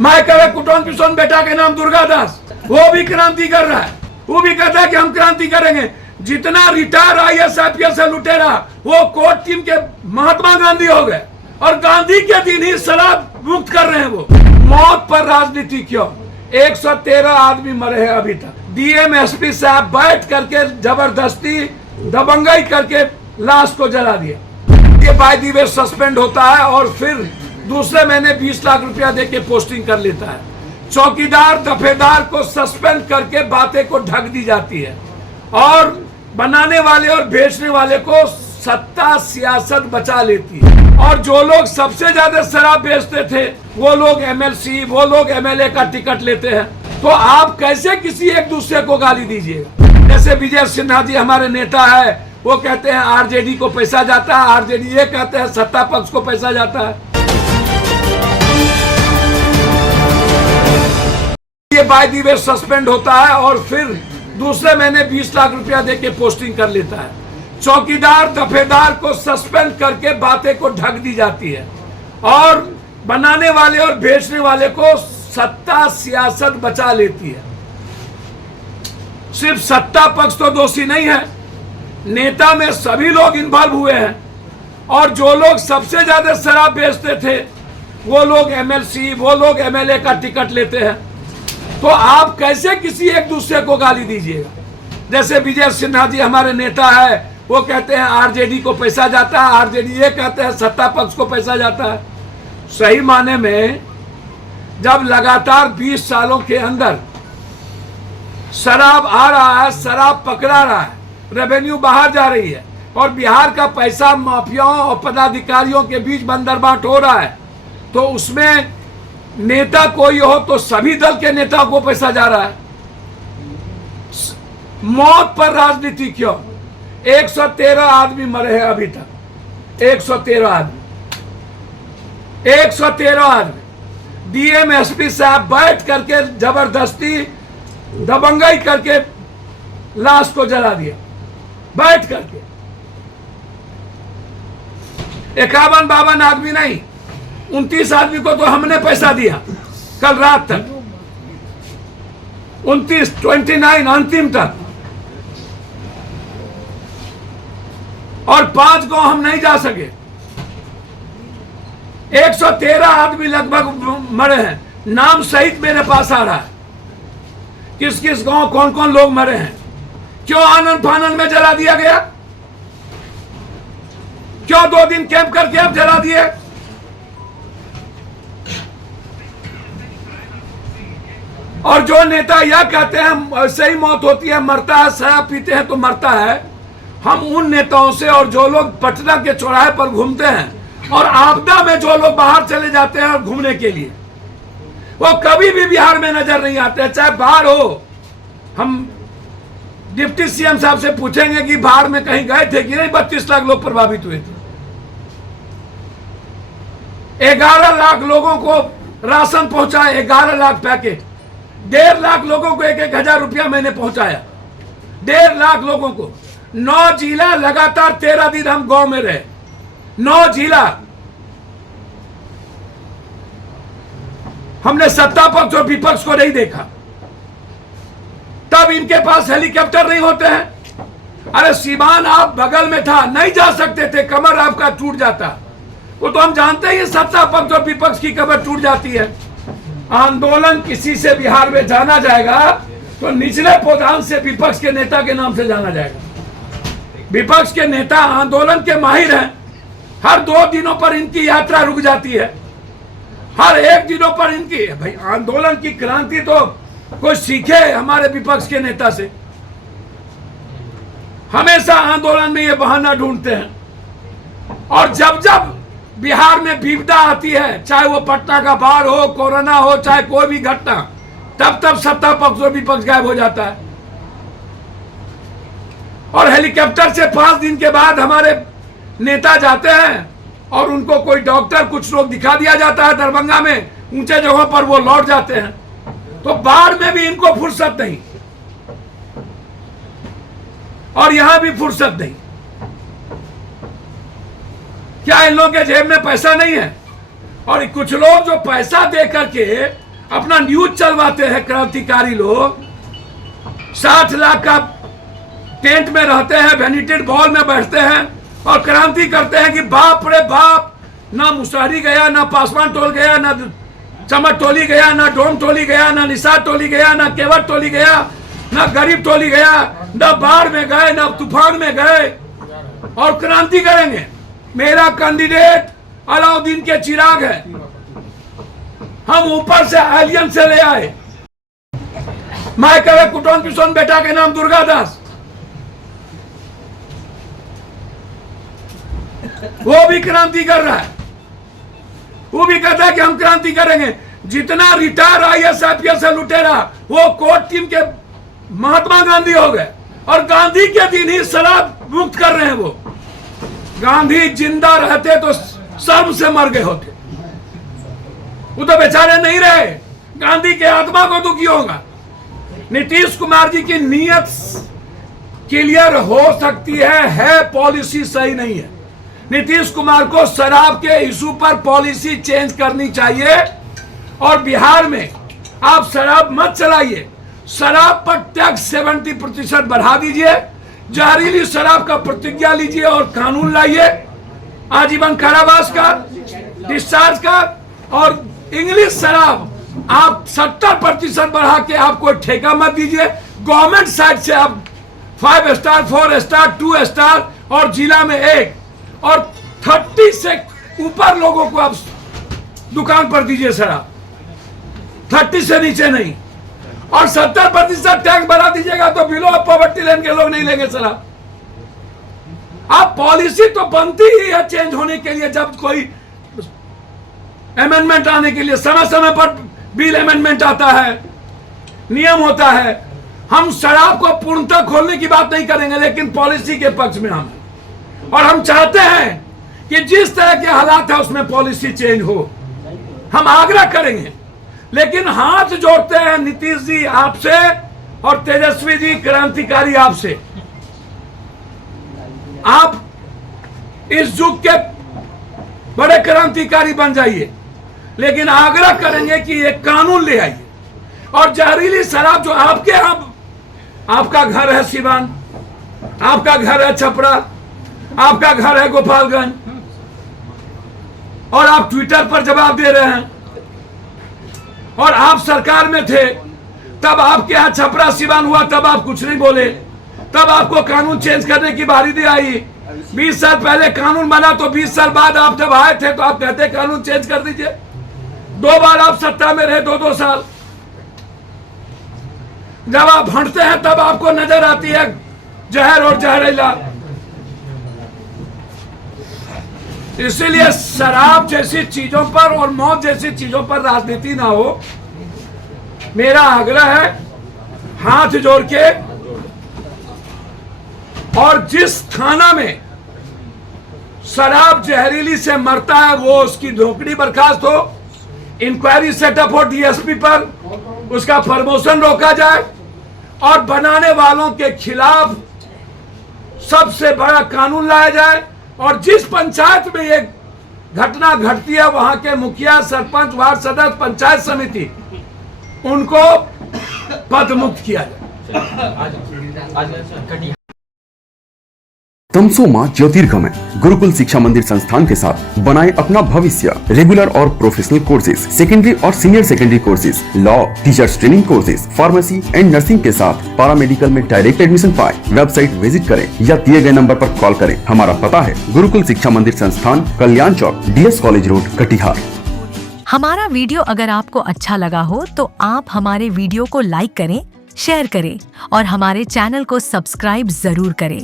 मैं कह कुटोन पिसोन बेटा के नाम दुर्गा दास, वो भी क्रांति कर रहा है, वो भी कहता है कि हम क्रांति करेंगे। जितना रिटायर IAS IPS से लुटेरा वो कोर्ट टीम के महात्मा गांधी हो गए और गांधी के दिन ही शराब मुक्त कर रहे हैं। वो मौत पर राजनीति क्यों? 113 आदमी मरे हैं अभी तक। DM SP साहब बैठ करके जबरदस्ती दबंगाई करके लाश को जला दिया। ये बाय द वे सस्पेंड होता है और फिर दूसरे महीने 20 लाख रुपया देके पोस्टिंग कर लेता है। चौकीदार दफेदार को सस्पेंड करके बातें को ढक दी जाती है और बनाने वाले और बेचने वाले को सत्ता सियासत बचा लेती है। और जो लोग सबसे ज्यादा शराब बेचते थे वो लोग MLC, वो लोग MLA का टिकट लेते हैं। तो आप कैसे किसी एक दूसरे को गाली दीजिएगा? जैसे विजय सिन्हा जी हमारे नेता है, वो कहते हैं RJD को पैसा जाता है, RJD ये कहते हैं सत्ता पक्ष को पैसा जाता है। ये बाय द वे सस्पेंड होता है और फिर दूसरे महीने 20 लाख रुपया देके पोस्टिंग कर लेता है। चौकीदार दफेदार को सस्पेंड करके बातें को ढक दी जाती है और बनाने वाले और बेचने वाले को सत्ता सियासत बचा लेती है। सिर्फ सत्ता पक्ष तो दोषी नहीं है, नेता में सभी लोग इन्वॉल्व हुए हैं। और जो लोग सबसे ज्यादा शराब बेचते थे वो लोग MLC, वो लोग MLA का टिकट लेते हैं। तो आप कैसे किसी एक दूसरे को गाली दीजिएगा? जैसे विजय सिन्हा जी हमारे नेता है, वो कहते हैं RJD को पैसा जाता है, RJD ये कहते हैं सत्ता पक्ष को पैसा जाता है। सही माने में जब लगातार 20 सालों के अंदर शराब आ रहा है, शराब पकड़ा रहा है, रेवेन्यू बाहर जा रही है और बिहार का पैसा माफियाओं और पदाधिकारियों के बीच बंदरबाट हो रहा है, तो उसमें नेता कोई हो तो सभी दल के नेता को पैसा जा रहा है। मौत पर राजनीति क्यों? 113 आदमी मरे हैं अभी तक। 113 आदमी 113 आदमी। DM SP साहब बैठ करके जबरदस्ती दबंगाई करके लाश को जला दिया, बैठ करके। 51-52 आदमी नहीं, 29 आदमी को तो हमने पैसा दिया कल रात तक, 29 अंतिम तक। और 5 गांव हम नहीं जा सके। 113 आदमी लगभग मरे हैं। नाम सहित मेरे पास आ रहा है किस किस गांव कौन कौन लोग मरे हैं। क्यों आनंद फानंद में जला दिया गया? क्यों 2 दिन कैंप करके अब जला दिए? और जो नेता यह कहते हैं सही मौत होती है, मरता है, शराब पीते हैं तो मरता है, हम उन नेताओं से और जो लोग पटना के चौराहे पर घूमते हैं और आपदा में जो लोग बाहर चले जाते हैं और घूमने के लिए, वो कभी भी बिहार में नजर नहीं आते, चाहे बाढ़ हो। हम डिप्टी CM साहब से पूछेंगे कि बाढ़ में कहीं गए थे कि नहीं? 32 लाख लोग प्रभावित हुए थे। 11 लाख लोगों को राशन पहुंचाया, 11 लाख पैकेट। 1.5 लाख लोगों को 1-1 हजार रुपया मैंने पहुंचाया, 1.5 लाख लोगों को। 9 जिला लगातार 13 दिन हम गांव में रहे, 9 जिला। हमने सत्ता पक्ष और विपक्ष को नहीं देखा। तब इनके पास हेलीकॉप्टर नहीं होते हैं। अरे सीमान आप बगल में था, नहीं जा सकते थे, कमर आपका टूट जाता। वो तो हम जानते हैं सत्ता पक्ष और विपक्ष की कमर टूट जाती है। आंदोलन किसी से बिहार में जाना जाएगा तो निचले पौधान से विपक्ष के नेता के नाम से जाना जाएगा। विपक्ष के नेता आंदोलन के माहिर हैं। हर 2 दिनों पर इनकी यात्रा रुक जाती है, हर 1 दिनों पर इनकी। भाई आंदोलन की क्रांति तो कोई सीखे हमारे विपक्ष के नेता से। हमेशा आंदोलन में ये बहाना ढूंढते हैं। और जब जब बिहार में विपदा आती है, चाहे वो पटना का बाढ़ हो, कोरोना हो, चाहे कोई भी घटना, तब तब सत्ता पक्ष और विपक्ष गायब हो जाता है। और हेलीकॉप्टर से 5 दिन के बाद हमारे नेता जाते हैं और उनको कोई डॉक्टर, कुछ लोग दिखा दिया जाता है दरभंगा में, ऊंचे जगहों पर वो लौट जाते हैं। तो बाढ़ में भी इनको फुर्सत नहीं और यहां भी फुर्सत नहीं। क्या इन लोगों के जेब में पैसा नहीं है? और कुछ लोग जो पैसा दे करके अपना न्यूज चलवाते हैं क्रांतिकारी लोग, 60 लाख का टेंट में रहते हैं, वेनिटेड बॉल में बैठते हैं और क्रांति करते हैं कि बाप रे बाप, ना मुशहरी गया, ना पासवान टोल गया, ना चमक टोली गया, ना डोम टोली गया, ना निसार टोली गया, ना केवट टोली गया, ना गरीब टोली गया, ना बाढ़ में गए, ना तूफान में गए और क्रांति करेंगे। मेरा कैंडिडेट अलाउद्दीन के चिराग है, हम ऊपर से एलियन से ले आए। मैं कहे कुटोन पिसोन बेटा के नाम दुर्गादास, वो भी क्रांति कर रहा है, वो भी कहता है कि हम क्रांति करेंगे। जितना रिटायर IAS IPS से लुटेरा वो कोर्ट टीम के महात्मा गांधी हो गए और गांधी के दिन ही शराब मुक्त कर रहे हैं। वो गांधी जिंदा रहते तो सर्व से मर गए होते, वो तो बेचारे नहीं रहे, गांधी के आत्मा को दुखी होगा। नीतीश कुमार जी की नीयत क्लियर हो सकती है पॉलिसी सही नहीं है। नीतीश कुमार को शराब के इशू पर पॉलिसी चेंज करनी चाहिए और बिहार में आप शराब मत चलाइए, शराब पर टैक्स 70% बढ़ा दीजिए, जहरीली शराब का प्रतिज्ञा लीजिए और कानून लाइए, आजीवन कारावास का, डिस्चार्ज का, और इंग्लिश शराब आप 70% बढ़ा के आप कोई ठेका मत दीजिए। गवर्नमेंट साइड से आप 5 स्टार, 4 स्टार, 2 स्टार और जिला में 1 और 30 से ऊपर लोगों को आप दुकान पर दीजिए शराब, 30 से नीचे नहीं, और 70% टैक्स बढ़ा दीजिएगा तो बिलो ऑफ पॉवर्टी लाइन के लोग नहीं लेंगे शराब। आप पॉलिसी तो बनती ही है चेंज होने के लिए, जब कोई अमेंडमेंट आने के लिए समय समय पर बिल अमेंडमेंट आता है, नियम होता है। हम शराब को पूर्णतः खोलने की बात नहीं करेंगे, लेकिन पॉलिसी के पक्ष में हम, और हम चाहते हैं कि जिस तरह के हालात है उसमें पॉलिसी चेंज हो, हम आग्रह करेंगे। लेकिन हाथ जोड़ते हैं नीतीश जी आपसे और तेजस्वी जी क्रांतिकारी आपसे, आप इस युग के बड़े क्रांतिकारी बन जाइए, लेकिन आग्रह करेंगे कि एक कानून ले आइए। और जहरीली शराब जो आपके यहाँ, आपका घर है सिवान, आपका घर है छपरा, आपका घर है गोपालगंज, और आप ट्विटर पर जवाब दे रहे हैं, और आप सरकार में थे तब आपके यहाँ छपरा सिवान हुआ, तब आप कुछ नहीं बोले, तब आपको कानून चेंज करने की बारी आई। 20 साल पहले कानून बना तो 20 साल बाद आप जब आए थे तो आप कहते कानून चेंज कर दीजिए। 2 बार आप सत्ता में रहे, 2-2 साल। जब आप भंटते हैं तब आपको नजर आती है जहर और जहरीला। इसीलिए शराब जैसी चीजों पर और मौत जैसी चीजों पर राजनीति ना हो, मेरा आग्रह है हाथ जोड़ के। और जिस थाना में शराब जहरीली से मरता है वो उसकी नौकरी बर्खास्त हो, इंक्वायरी सेटअप हो डीएसपी पर, उसका प्रमोशन रोका जाए और बनाने वालों के खिलाफ सबसे बड़ा कानून लाया जाए। और जिस पंचायत में ये घटना घटती है वहां के मुखिया, सरपंच, वार्ड सदस्य, पंचायत समिति, उनको पदमुक्त किया जाए। तमसोमा ज्योतिर्गमय गुरुकुल शिक्षा मंदिर संस्थान के साथ बनाए अपना भविष्य। रेगुलर और प्रोफेशनल कोर्सेज, सेकेंडरी और senior secondary courses, law, teachers training courses, pharmacy and nursing के साथ पैरामेडिकल में डायरेक्ट एडमिशन पाए। वेबसाइट विजिट करें या दिए गए नंबर पर कॉल करें। हमारा पता है गुरुकुल शिक्षा मंदिर संस्थान, कल्याण चौक, DS कॉलेज रोड, कटिहार। हमारा वीडियो अगर आपको अच्छा लगा हो तो आप हमारे वीडियो को लाइक करें, शेयर करें और हमारे चैनल को सब्सक्राइब जरूर करें।